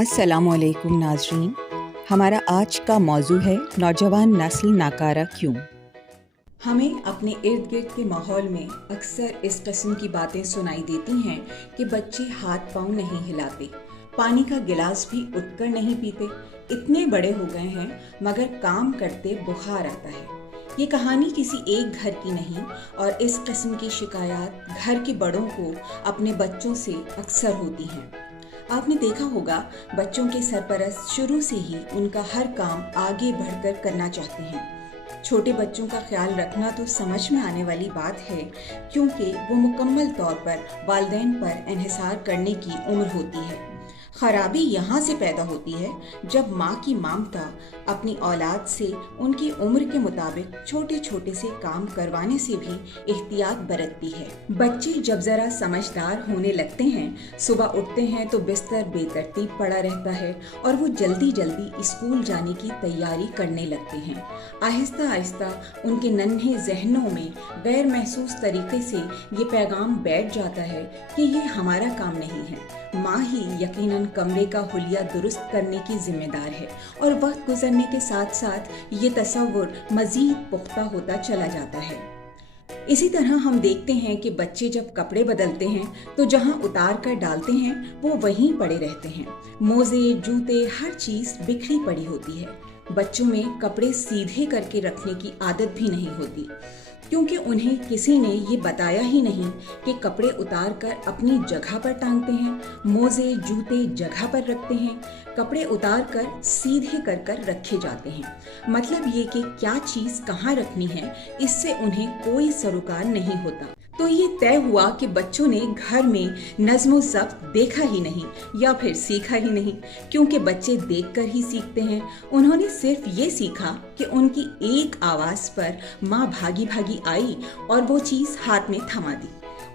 अस्सलाम वालेकुम नाज़रीन, हमारा आज का मौजू है नौजवान नस्ल नाकारा क्यों। हमें अपने इर्द गिर्द के माहौल में अक्सर इस किस्म की बातें सुनाई देती हैं कि बच्चे हाथ पाँव नहीं हिलाते, पानी का गिलास भी उठकर नहीं पीते, इतने बड़े हो गए हैं मगर काम करते बुखार आता है। ये कहानी किसी एक घर की नहीं और इस किस्म की शिकायत घर के बड़ों को अपने बच्चों से अक्सर होती हैं। आपने देखा होगा बच्चों के सरपरस्त शुरू से ही उनका हर काम आगे बढ़कर करना चाहते हैं। छोटे बच्चों का ख्याल रखना तो समझ में आने वाली बात है, क्योंकि वो मुकम्मल तौर पर वालिदैन पर इन्हिसार करने की उम्र होती है। खराबी यहाँ से पैदा होती है जब माँ की ममता अपनी औलाद से उनकी उम्र के मुताबिक छोटे छोटे से काम करवाने से भी एहतियात बरतती है। बच्चे जब जरा समझदार होने लगते हैं, सुबह उठते हैं तो बिस्तर बेतरतीब पड़ा रहता है और वो जल्दी जल्दी स्कूल जाने की तैयारी करने लगते हैं। आहिस्ता आहिस्ता उनके नन्हे जहनों में गैर महसूस तरीके से ये पैगाम बैठ जाता है कि ये हमारा काम नहीं है, माँ ही यकीनन कमरे का हुलिया दुरुस्त करने की जिम्मेदार है। और वक्त गुजरने के साथ साथ ये तसव्वुर मजीद पुख्ता होता चला जाता है। इसी तरह हम देखते हैं कि बच्चे जब कपड़े बदलते हैं तो जहां उतार कर डालते हैं वो वहीं पड़े रहते हैं। मोजे, जूते, हर चीज बिखरी पड़ी होती है। बच्चों में कपड़े सीधे करके रखने की आदत भी नहीं होती, क्योंकि उन्हें किसी ने ये बताया ही नहीं कि कपड़े उतार कर अपनी जगह पर टांगते हैं, मोजे जूते जगह पर रखते हैं, कपड़े उतार कर सीधे कर कर रखे जाते हैं। मतलब ये कि क्या चीज़ कहाँ रखनी है, इससे उन्हें कोई सरोकार नहीं होता। तो ये तय हुआ कि बच्चों ने घर में नज़्म व ज़ब्त देखा ही नहीं या फिर सीखा ही नहीं, क्योंकि बच्चे देखकर ही सीखते हैं। उन्होंने सिर्फ ये सीखा कि उनकी एक आवाज़ पर माँ भागी भागी आई और वो चीज़ हाथ में थमा दी,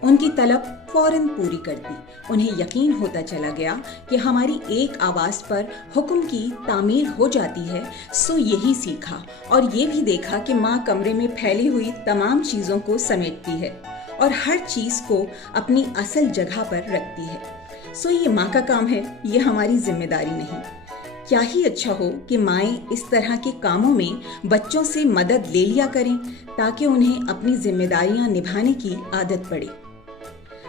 उनकी तलब फौरन पूरी कर दी। उन्हें यकीन होता चला गया कि हमारी एक आवाज़ पर हुक्म की तामील हो जाती है। सो यही सीखा और ये भी देखा कि माँ कमरे में फैली हुई तमाम चीज़ों को समेटती है और हर चीज़ को अपनी असल जगह पर रखती है। सो ये माँ का काम है, ये हमारी जिम्मेदारी नहीं। क्या ही अच्छा हो कि माएँ इस तरह के कामों में बच्चों से मदद ले लिया करें ताकि उन्हें अपनी जिम्मेदारियां निभाने की आदत पड़े।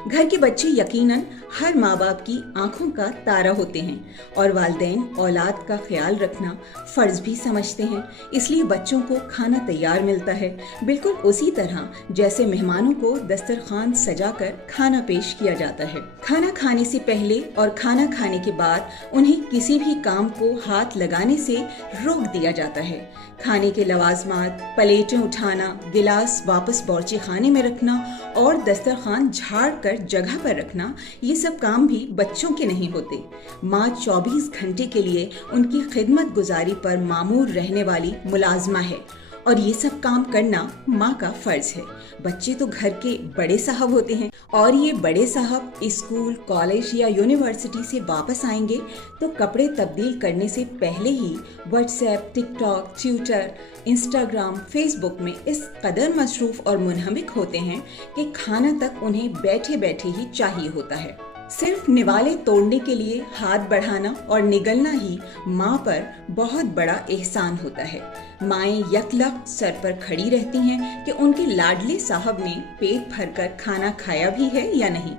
घर के बच्चे यकीनन हर माँ बाप की आंखों का तारा होते हैं और वालिदैन औलाद का ख्याल रखना फ़र्ज भी समझते हैं। इसलिए बच्चों को खाना तैयार मिलता है, बिल्कुल उसी तरह जैसे मेहमानों को दस्तरखान सजाकर खाना पेश किया जाता है। खाना खाने से पहले और खाना खाने के बाद उन्हें किसी भी काम को हाथ लगाने से रोक दिया जाता है। खाने के लवाजमात, प्लेटें उठाना, गिलास वापस बावर्ची खाने में रखना और दस्तरखान झाड़ कर जगह पर रखना, ये सब काम भी बच्चों के नहीं होते। माँ 24 घंटे के लिए उनकी खिदमत गुजारी पर मामूर रहने वाली मुलाजमा है और ये सब काम करना माँ का फर्ज है। बच्चे तो घर के बड़े साहब होते हैं और ये बड़े साहब स्कूल, कॉलेज या यूनिवर्सिटी से वापस आएंगे तो कपड़े तब्दील करने से पहले ही WhatsApp, TikTok, Twitter, Instagram, Facebook में इस कदर मसरूफ और मुनहमिक होते हैं कि खाना तक उन्हें बैठे बैठे ही चाहिए होता है। सिर्फ निवाले तोड़ने के लिए हाथ बढ़ाना और निगलना ही माँ पर बहुत बड़ा एहसान होता है। माएँ यकलक सर पर खड़ी रहती हैं कि उनके लाडले साहब ने पेट भरकर खाना खाया भी है या नहीं,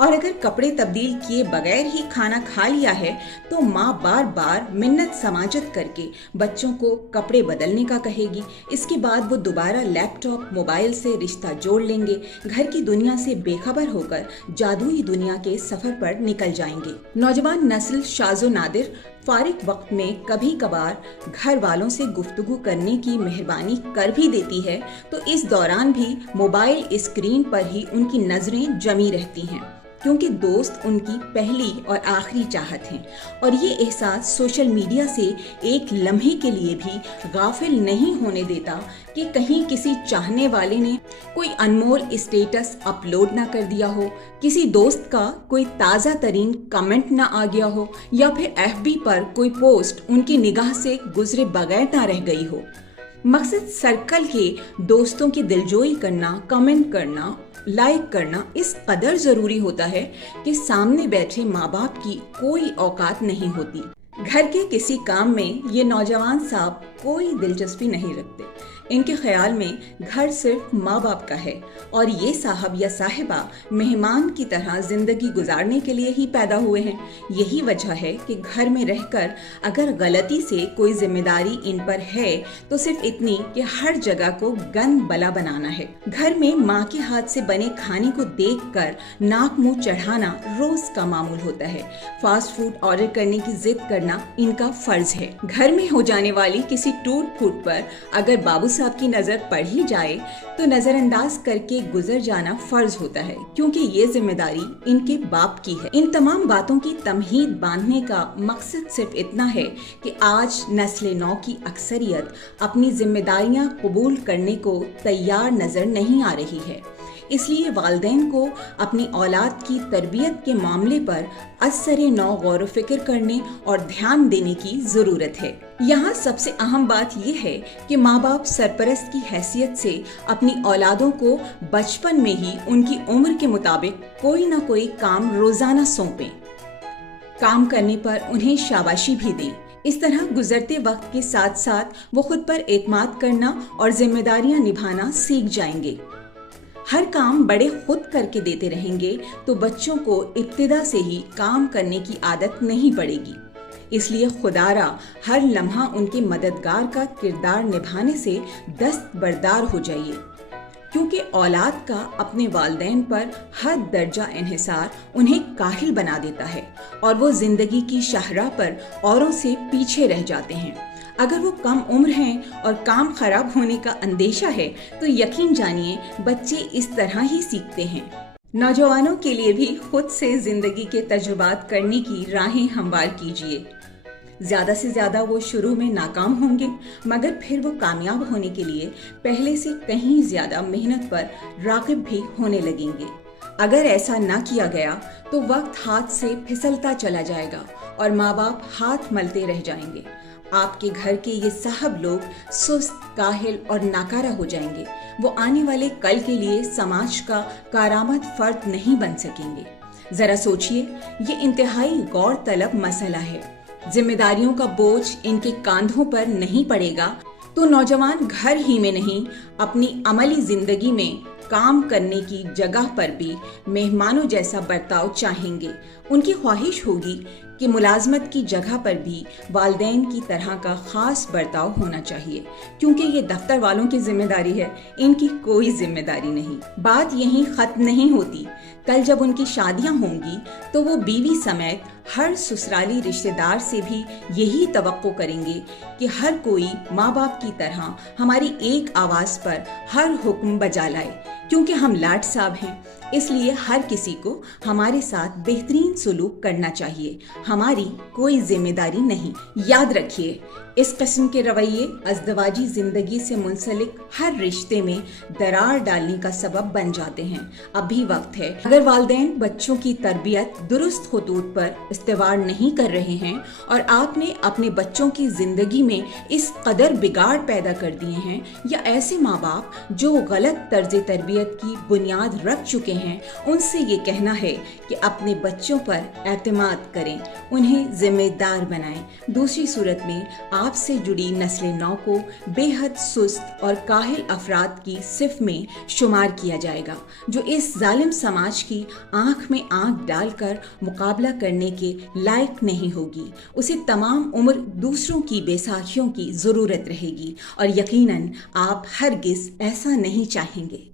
और अगर कपड़े तब्दील किए बगैर ही खाना खा लिया है तो माँ बार बार मिन्नत समाजत करके बच्चों को कपड़े बदलने का कहेगी। इसके बाद वो दोबारा लैपटॉप, मोबाइल से रिश्ता जोड़ लेंगे, घर की दुनिया से बेखबर होकर जादुई दुनिया के सफर पर निकल जाएंगे। नौजवान नस्ल शाज़ो नादिर फारिग वक्त में कभी कभार घर वालों से गुफ्तगू करने की मेहरबानी कर भी देती है, तो इस दौरान भी मोबाइल स्क्रीन पर ही उनकी नजरें जमी रहती हैं, क्योंकि दोस्त उनकी पहली और आखिरी चाहत हैं। और ये एहसास सोशल मीडिया से एक लम्हे के लिए भी गाफिल नहीं होने देता कि कहीं किसी चाहने वाले ने कोई अनमोल स्टेटस अपलोड ना कर दिया हो, किसी दोस्त का कोई ताज़ा तरीन कमेंट ना आ गया हो, या फिर FB पर कोई पोस्ट उनकी निगाह से गुजरे बगैर ना रह गई हो। मकसद सर्कल के दोस्तों की दिलजोई करना, कमेंट करना लाइक करना इस कदर ज़रूरी होता है कि सामने बैठे माँ बाप की कोई औकात नहीं होती। घर के किसी काम में ये नौजवान साहब कोई दिलचस्पी नहीं रखते। इनके ख्याल में घर सिर्फ माँ बाप का है और ये साहब या साहिबा मेहमान की तरह जिंदगी गुजारने के लिए ही पैदा हुए हैं। यही वजह है कि घर में रहकर अगर गलती से कोई जिम्मेदारी इन पर है तो सिर्फ इतनी कि हर जगह को गंद बला बनाना है। घर में माँ के हाथ से बने खाने को देखकर नाक मुंह चढ़ाना रोज का मामूल होता है। फास्ट फूड ऑर्डर करने की जिद करना इनका फर्ज है। घर में हो जाने वाली किसी टूट फूट पर अगर बाबू साहब की नजर पड़ ही जाए तो नजरअंदाज करके गुजर जाना फर्ज होता है, क्योंकि ये जिम्मेदारी इनके बाप की है। इन तमाम बातों की तमहीद बांधने का मकसद सिर्फ इतना है कि आज नस्ल नौ की अक्सरियत अपनी जिम्मेदारियां कबूल करने को तैयार नजर नहीं आ रही है। इसलिए वालिदैन को अपनी औलाद की तरबियत के मामले पर असरे नौ गौर फिक्र करने और ध्यान देने की जरूरत है। यहाँ सबसे अहम बात यह है कि माँ बाप सरपरस्त की हैसियत से अपनी औलादों को बचपन में ही उनकी उम्र के मुताबिक कोई ना कोई काम रोजाना सौंपें। काम करने पर उन्हें शाबाशी भी दें। इस तरह गुजरते वक्त के साथ साथ वो खुद पर एतमाद करना और जिम्मेदारियां निभाना सीख जाएंगे। हर काम बड़े खुद करके देते रहेंगे तो बच्चों को इब्तिदा से ही काम करने की आदत नहीं पड़ेगी। इसलिए खुदारा हर लम्हा उनके मददगार का किरदार निभाने से दस्तबरदार हो जाइए, क्योंकि औलाद का अपने वालिदैन पर हद दर्जा इन्हिसार उन्हें काहिल बना देता है और वो जिंदगी की शाहराह पर औरों से पीछे रह जाते हैं। अगर वो कम उम्र हैं और काम खराब होने का अंदेशा है तो यकीन जानिए बच्चे इस तरह ही सीखते हैं। नौजवानों के लिए भी खुद से जिंदगी के तजुर्बात करने की राहें हमवार कीजिए। ज्यादा से ज्यादा वो शुरू में नाकाम होंगे, मगर फिर वो कामयाब होने के लिए पहले से कहीं ज्यादा मेहनत पर राग़िब भी होने लगेंगे। अगर ऐसा ना किया गया तो वक्त हाथ से फिसलता चला जाएगा और माँ बाप हाथ मलते रह जाएंगे। आपके घर के ये साहब लोग सुस्त, काहिल और नाकारा हो जाएंगे। वो आने वाले कल के लिए समाज का कारामद फर्द नहीं बन सकेंगे। जरा सोचिए, ये इंतहाई गौर तलब मसला है। जिम्मेदारियों का बोझ इनके कांधों पर नहीं पड़ेगा तो नौजवान घर ही में नहीं, अपनी अमली जिंदगी में काम करने की जगह पर भी मेहमानों जैसा बर्ताव चाहेंगे। उनकी ख्वाहिश होगी कि मुलाजमत की जगह पर भी वालिदैन की तरह का खास बर्ताव होना चाहिए, क्योंकि ये दफ्तर वालों की जिम्मेदारी है, इनकी कोई जिम्मेदारी नहीं। बात यहीं खत्म नहीं होती। कल जब उनकी शादियां होंगी तो वो बीवी समेत हर ससुराली रिश्तेदार से भी यही तवक्को करेंगे कि हर कोई माँ बाप की तरह हमारी एक आवाज पर हर हुक्म बजा लाए, क्योंकि हम लाट साहब हैं। इसलिए हर किसी को हमारे साथ बेहतरीन सलूक करना चाहिए, हमारी कोई जिम्मेदारी नहीं। याद रखिए, इस किस्म के रवैये अज़दवाजी जिंदगी से मुंसलिक हर रिश्ते में दरार डालने का सबब बन जाते हैं। अभी वक्त है। अगर वालिदैन बच्चों की तरबियत दुरुस्त खुतूत पर इस्तेवार नहीं कर रहे हैं और आपने अपने बच्चों की जिंदगी में इस कदर बिगाड़ पैदा कर दिए हैं, या ऐसे माँ बाप जो गलत तर्ज तरबियत की बुनियाद रख चुके हैं, उनसे ये कहना है कि अपने बच्चों पर एतमाद करें, उन्हें जिम्मेदार बनाएं। दूसरी सूरत में आपसे जुड़ी नस्ल नौ को बेहद सुस्त और काहिल अफराद की सिफ में शुमार किया जाएगा, जो इस जालिम समाज की आंख में आंख डालकर मुकाबला करने के लायक नहीं होगी। उसे तमाम उम्र दूसरों की बेसाखियों की जरूरत रहेगी और यकीनन आप हरगिज ऐसा नहीं चाहेंगे।